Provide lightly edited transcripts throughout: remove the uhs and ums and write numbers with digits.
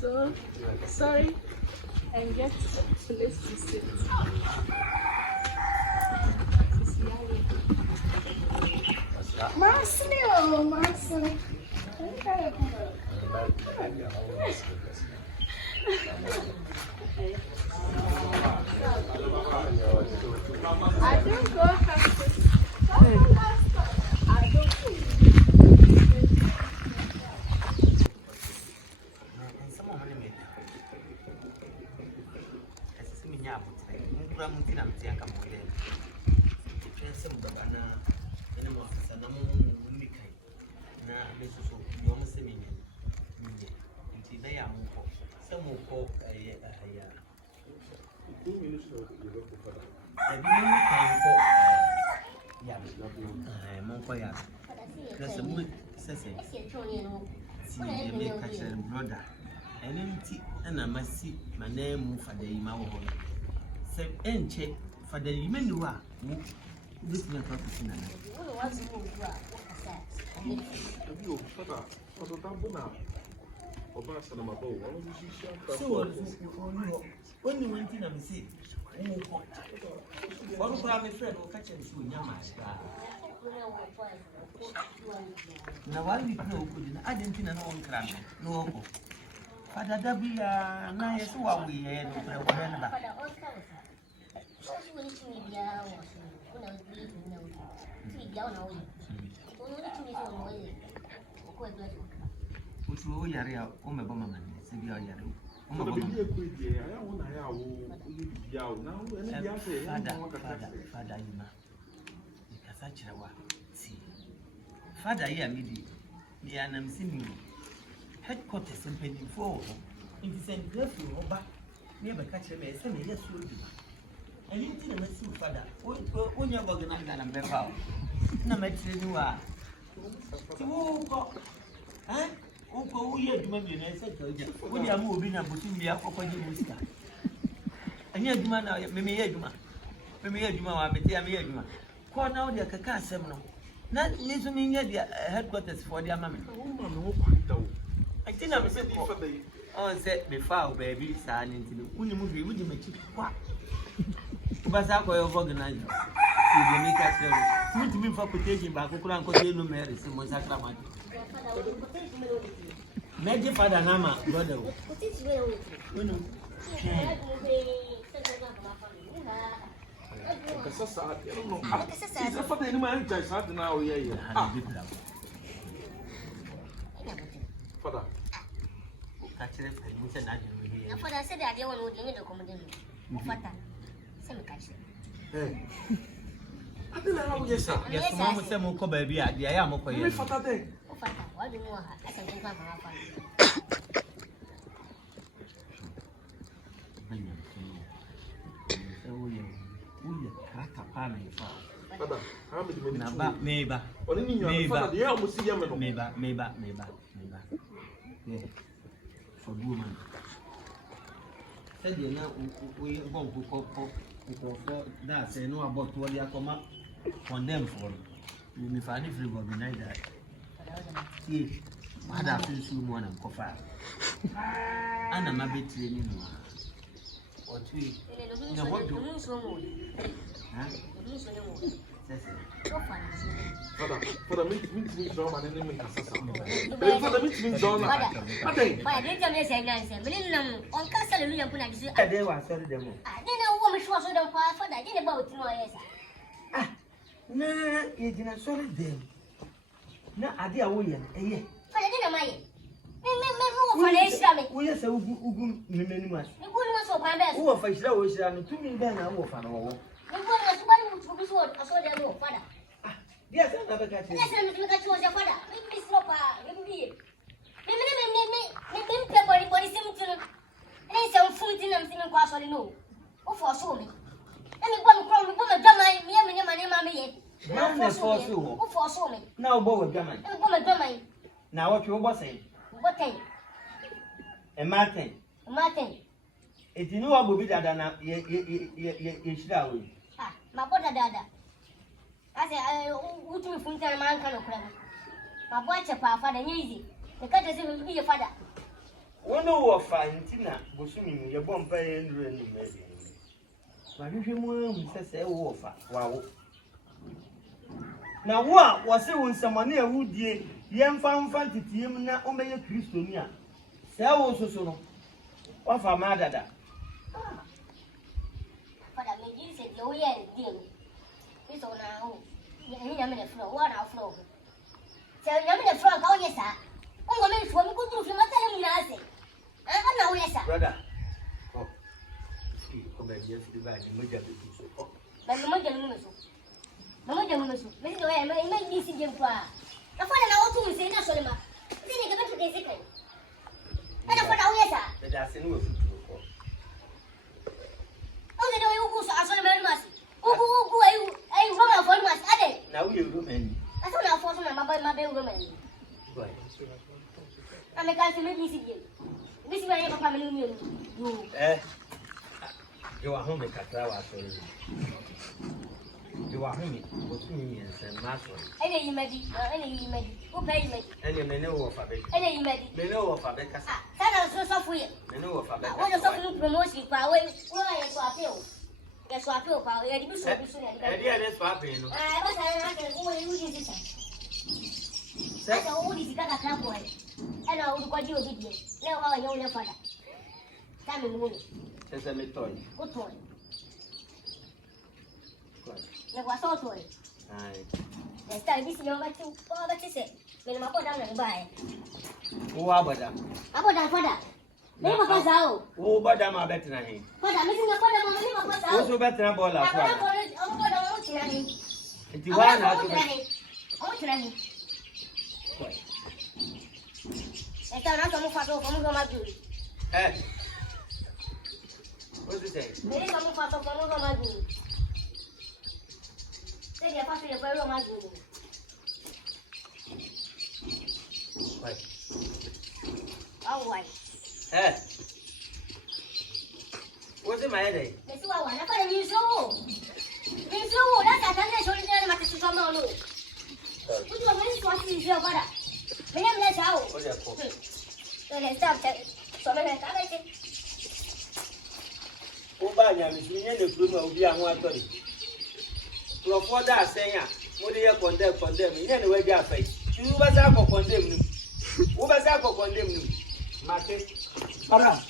So, sorry, and get a place to sit. Marcelo. I don't go campus. I don't and empty and I must see my name for the Imao. Say, and check for the human you are. This is my purpose. So, when you went in and see, one of my friend will catch us with Yama. Now, why we know, I didn't think no one cram. No. Father Dabia, nice what we had. Which will yari out, Oma Bomberman, Sibia Yari. Father, Father, yeah, me, the Anam Simi headquarters and pending for in the same curfew or back never catch a mess and yes, you do. And you didn't see Father, when you're going to and Befa. No matter you are. Eh? Oh, yeah, maybe I said, when you are moving up between the Aqua Minister. And yet, man, maybe Edma, Edma. Call now the Kaka Seminole. Not listening at the headquarters for their mammy. I think I'm saying for the set before baby son into the only movie with you make it quack. But I will organize you. You will make us put me for quotation by Kukuran Kotino Mary, Simon Sacramento. Magic Father Nama, brother. Father, I said I don't want to accommodate me. Father, send me catch it. I don't know how you say. Yes, Mamma said, Moko baby, I am okay. Father, what do you want? I can think of my father. Father, how many Meba, for woman. Said you know, we won't go that say no about what you come up on them for. You may find if you will be neither. See, what I feel soon one and coffee. And I'm a bit training or two. No, what do you Father, meet me, John, and then make a Father, meet me, John. I didn't tell me, say, Nancy, but on Castle, you put I didn't want to tell them. I didn't know what was so damn far, Father. I didn't about no, yes. No, you didn't sorry them. No, I did a William, a year. But I didn't mind. We are so good, many much. You couldn't so my best. Who of I shall wish I to me then I will find all. Yes, I never got you. Yes, I'm going to catch your father. Maybe it's not maybe. Maybe body symptom. And some food in them feeling quite sorry. No. Oh, for so me. Let me go and crawl with a drama. Me and my name, mammy. Now, for so me. Now, boy, with drama. Now, what you were saying? What thing? A Martin. If you know what will be that, you should have. My brother, Dada. I say, I would do from the man kind of crab. My boy, Papa, and easy. The cat doesn't be your father. One of Fantina, Busumi, your bomb and rain. My him says a wolf. Wow. Now, what was it when someone near would ye, young fancy him now, Omega Christonia? Say also so. What for mother? But I mean, you said, oh, yeah, dear. It's all now. You're in the floor, what our floor. So you're in the front, oh, yes, sir. Oh, I'm going to go through my telling me. I know, yes, sir. Brother. Oh, see, come and just divide the major people. But the mother, Mrs. Doyle, I make this in your car. I find an old woman saying, Solomon. Then you go to the second. I don't know, yes, sir. But that's in with Oh, the door who saw Solomon must. Oh, I run for us. I did. now you women. I don't know for some of my baby woman. I'm a guy to make me see you. This is where I have a family. You are home at Catrawa. You are home with me and Master. Any you may who pay me? And you may know of a bit. Any you may Know of a bit. That was so software. May know of a bit. What is something promotion power? Where I feel. Guess what I feel power. I do so soon. That's Papi. I was who is this? That's all this got a crab boy. And I would quite you a bit. Now, how I know your father. Time in the moon. Says a toy. Good toy. There was all toy. The style this young to all that is it. When my father and buy. Who are Badam? About that father. Name of us out. Oh, Badam, I bet than him. Father, missing a father, name of us out. Also better than Bola. I'm If you want going to to run. I can't come from my beauty. What's it say? There is some from my beauty. Say you're passing a very romantic. Oh, why? What's in my head? That's what I want. I got a new show. New show. That's a Sunday show. They're not to come on. Put your hands on the show, brother. My name is How. So let's stop. So I'm going to Ubanya mishimye ne kuma ubi ahụ atọrị. Ụfọdụ asenya, mo dey condemn. Ihe na we ga afai. You basa ko condemn nu. Wo basa ko condemn nu. Mate. Para.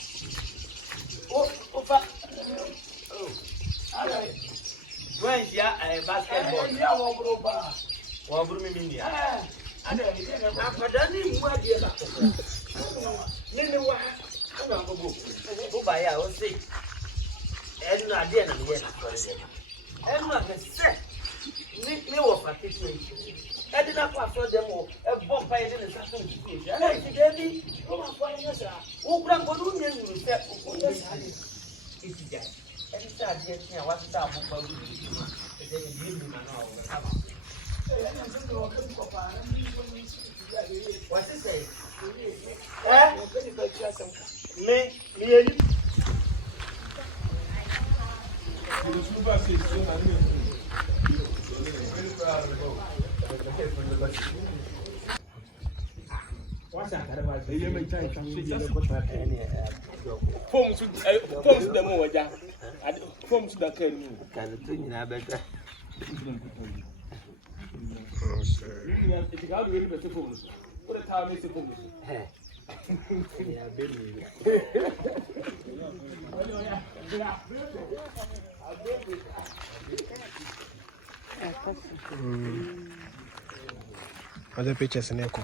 Ofa. Oh. Ala. When ya basketball. Ya wo bro ba. Wo bro mi mi ya. Ada ide na akadani mu adie ba. Nene wa. Ana ko bo. Bo ba ya o say. And no idea na me na and no can say me was participation I did not pass for them all a bomb by the something I said baby no for yes who can go do you say it's just and start getting what is up for you then you give me now what is say me Forms to the more, yeah. Forms to the can better. If you got to read the forms, what a time is the forms. Other pictures in echo.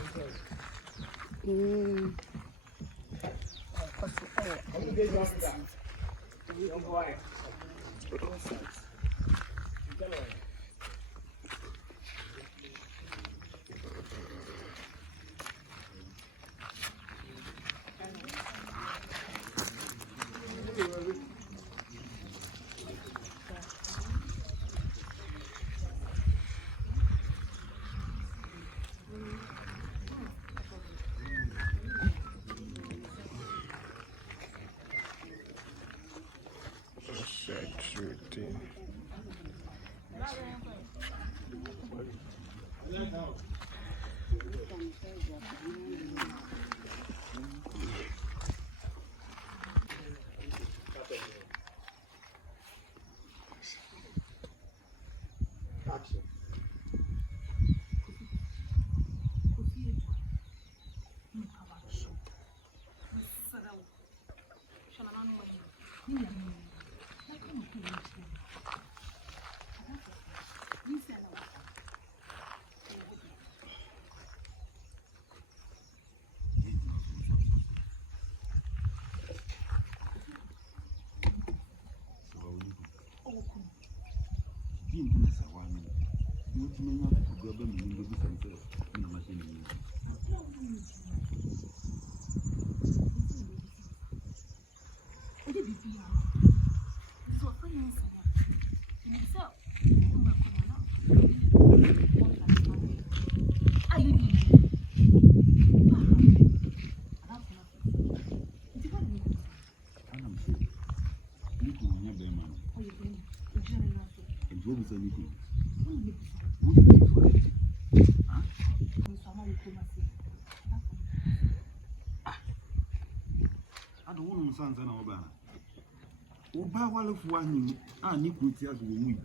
Sana obana uba wale fuani ani kutia zumu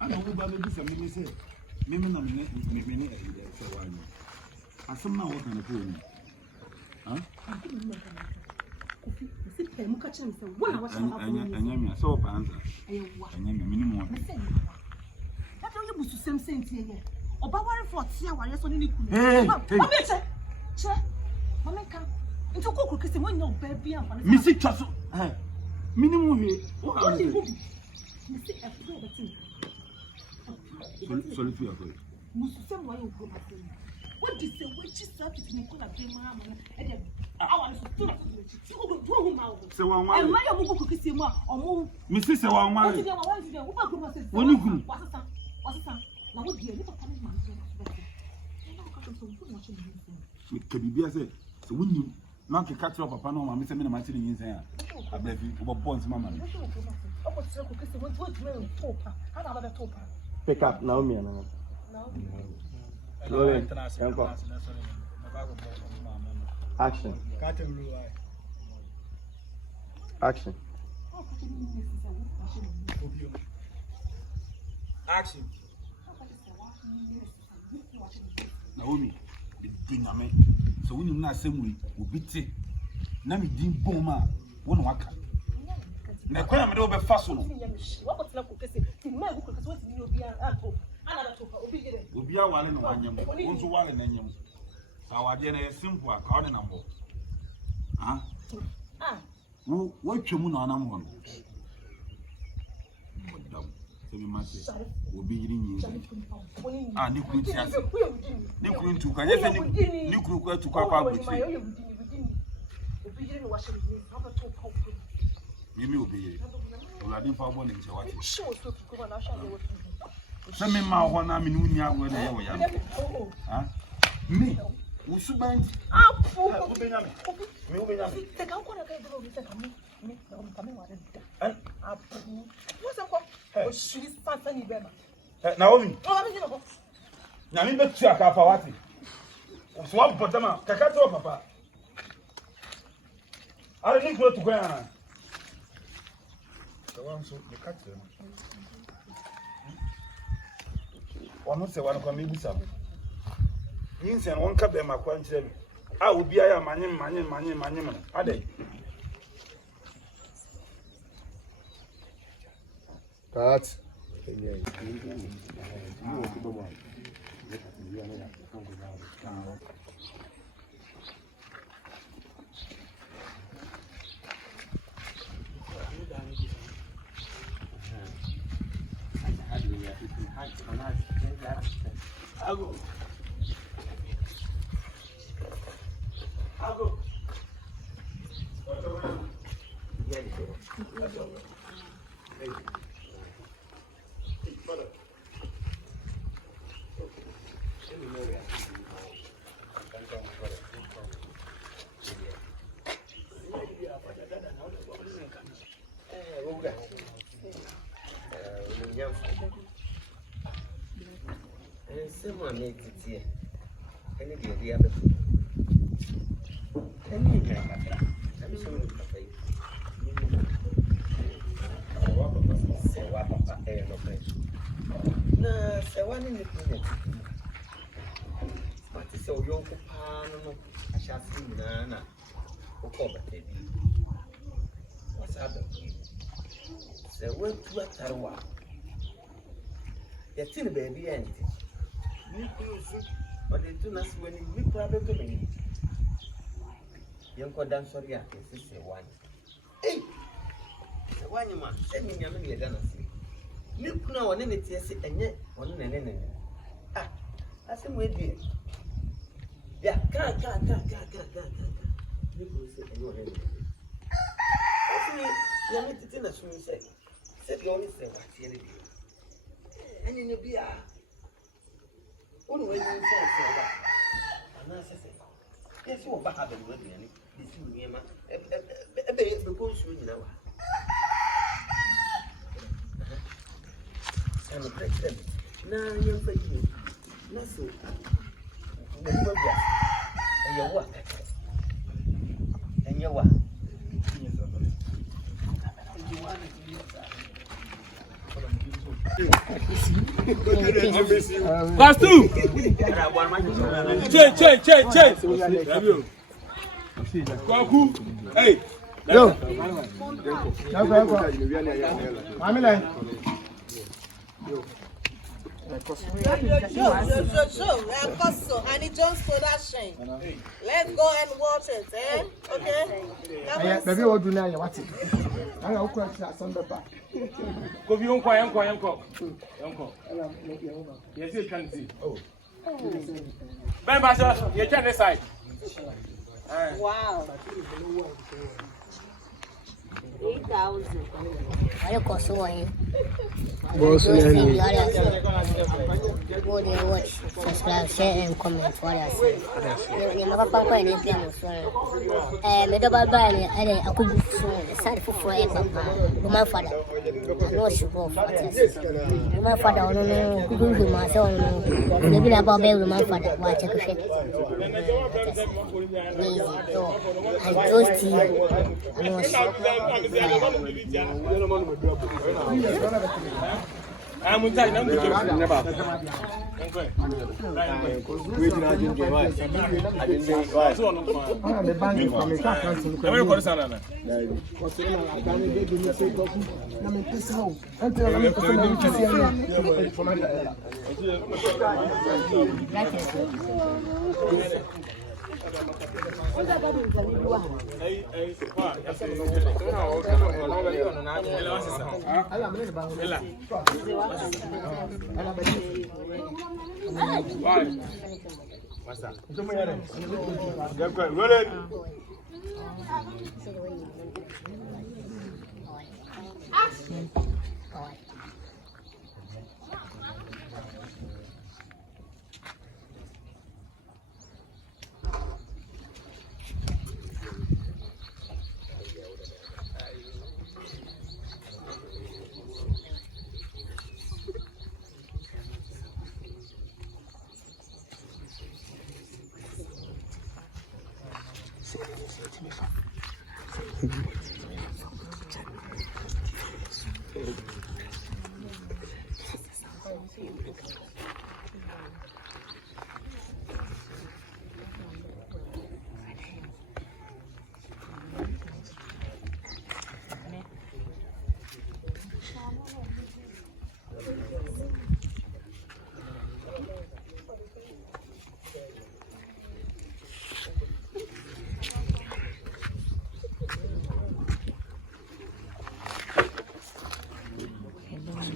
ana uba me bisa me say me na me sawani asem na wo kana ko ni sipe muka chemse wona wa chama anyamia so panza anyamia minimum wa that only busu same senti ye oba ware for tia ware so ni kunu hey che mama ka nti kokoro kese mo nya oba bia amfani misi twaso minimum he o ha misi e pro da tin so lifu ya ko musu same wa yo pro ma tin what is the way she start to me ko na be ma e de awa so to ti ko do hu ma o se wa nwa e ma yo mo kokoro kese mo omo misi se wa nwa o ti de wa ti de wo ba ko ma se woni guru wasasa na wo die ni papa ni ma so na ko ka so fu mo che ni ke bibia se woni na ke catch up papa no ma me se me na ma chi ni nsen a abrefi wo bonds mama no pick up Naomi and rolling. Action. Action. Action. Naomi, Binyame. So when you na same way, obi te. Na me din bon ma, won waka. Na kwa me do be fa so no. Obi a wale no wanyam. Won so wale na nyam. Sa wade na simple a ka o ne na mbo. Ah. Wo twemu na anam ho no. Se me mate. Obi yiri nyi. Ah, ni kuru ti ase. Ni kuru ntu ka ye se ni kuru ko atu kwa abuti. Mimi obeyere. Olade fa bo ne nche wate. Se me ma ho na me ni uni awo na ye wo ya. Ha? Me usuban apu ubenyame. Me ubenyame. Te ka ko na ka do bi te ka me wa de. Apu. Wo se ko o shiri fanta ni be ma. Naomi. O ma ni no ko. Nyame betu aka fa wate. So wa botama kaka to papa. Are ni kuro to kwa na. So wa so the cat. Wanu se wanu kwa mibusa. Yinsen won ka be makwa nkyere me. A obi aya manye. Ade. Cut. Someone made it here. Any day, the other. Any day, I'm so happy. Say what, Papa, and no place. No, say one in the minute. What is so young, Papa? I shall see Nana. Who call the baby? What's happening? Say what to a tarwa. You're still baby anything. But they do not when you meet private to me. Young called down sorry, I can say one. Hey, the one you must send me a million dollars. You know, and then it's yes, and yet one and then. Ah, that's him with you. Yeah, can't. You go say, and you're in. You need to tell us when you say, said you always say, what's the idea? And in your beer. Only when you say, and I say, yes, you won't have a wedding. This is me, man. A baby proposed you in our. And the president. Now you're fighting. Not so. And your what? And your what? Class 2. Change. Kwaku. Hey. Yo. So, Honey Jones production. Let's go and watch it, eh? Okay? Baby, what do now? What's it? I'm going to crash on the back. Go be uncle. Yes, you can see. Oh. Ben Master, you can decide. Wow. 8,000. Are you costing? Boss, Go there, watch, subscribe, share, and comment for us. You never come by any plan. Made about buying I could be sad for my father. No sugar. My father, no, Google myself, maybe about baby, my father, watch a shit. I toast you. I'm with that.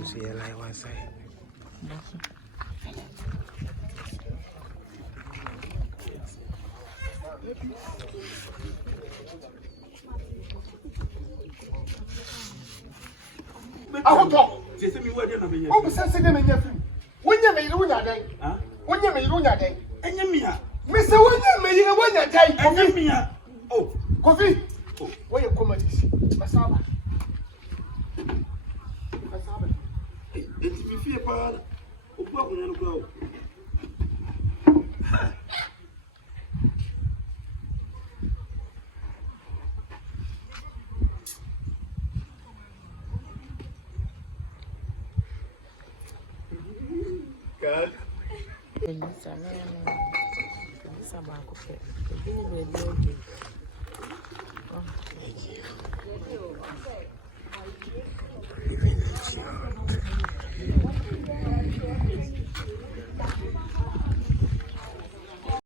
See a light one side. I will talk. They say me where you're not being. Oh, Mr. Sidney, when you may ruin your day. When you may ruin your day. And you mean, Mr. William, may you win your day. And you mean, oh, coffee. Where you come at this? Masaba. It's me fear power. Oh, what will go? God. Thank you.